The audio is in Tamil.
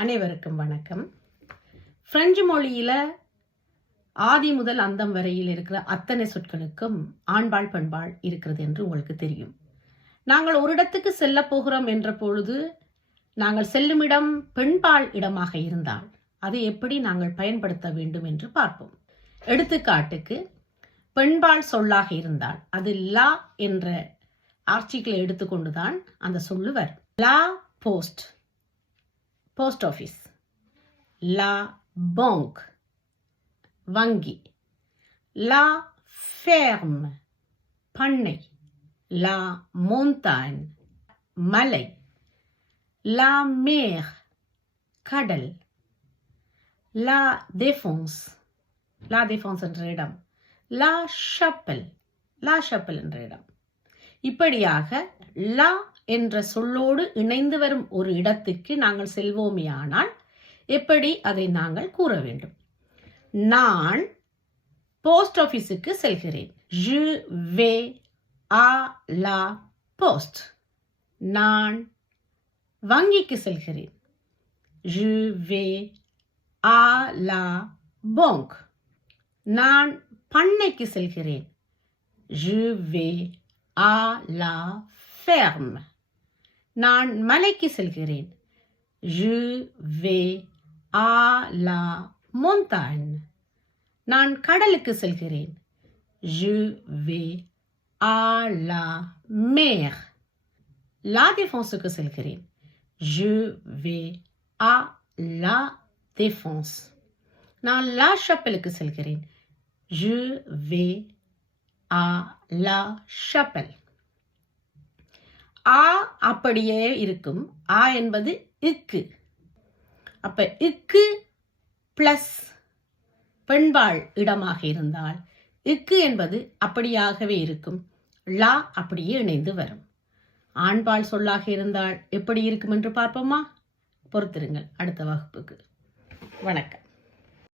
அனைவருக்கும் வணக்கம். பிரெஞ்சு மொழியில ஆதி முதல் அந்தம் வரையில் இருக்கிற அத்தனை சொற்களுக்கும் ஆண்பால் பெண்பால் இருக்கிறது என்று உங்களுக்கு தெரியும். நாங்கள் ஒரு இடத்துக்கு செல்ல போகிறோம் என்ற பொழுது நாங்கள் செல்லும் இடம் பெண்பால் இடமாக இருந்தால் அதை எப்படி நாங்கள் பயன்படுத்த வேண்டும் என்று பார்ப்போம். எடுத்துக்காட்டுக்கு பெண்பால் சொல்லாக இருந்தால் அது லா என்ற ஆர்டிகிளை எடுத்துக்கொண்டுதான் அந்த சொல்லு வரும். லா போஸ்ட், போஸ்ட் ஆஃபீஸ். லா banque, வங்கி. லா ferme, பண்ணை. லா montagne, மலை. லா mer, கடல். லா défense, லா défense என்ற இடம். லா chapelle, லா chapelle என்ற இடம். இப்படியாக லா என்ற சொல்லோடு இணைந்து வரும் ஒரு இடத்துக்கு நாங்கள் செல்வோமேயானால் எப்படி அதை நாங்கள் கூற வேண்டும்? நான் போஸ்ட் ஆஃபீஸுக்கு செல்கிறேன். Je vais à la poste. நான் வங்கிக்கு செல்கிறேன். Je vais à la banque. நான் பண்ணைக்கு செல்கிறேன். Je vais à la ferme. நான் மலைக்கு செல்கிறேன். Je vais à la montagne. நான் கடலுக்கு செல்கிறேன். Je vais à la mer. La défenseக்கு செல்கிறேன். Je vais à la défense. நான் La Chapelleக்கு செல்கிறேன். Je vais à la Chapelle. ஆ அப்படியே இருக்கும். ஆ என்பது இக்கு. அப்ப இக்கு பிளஸ் பெண்பால் இடமாக இருந்தால் இக்கு என்பது அப்படியாகவே இருக்கும். லா அப்படியே இணைந்து வரும். ஆண்பால் சொல்லாக இருந்தால் எப்படி இருக்கும் என்று பார்ப்போமா? பொறுத்திருங்கள் அடுத்த வகுப்புக்கு. வணக்கம்.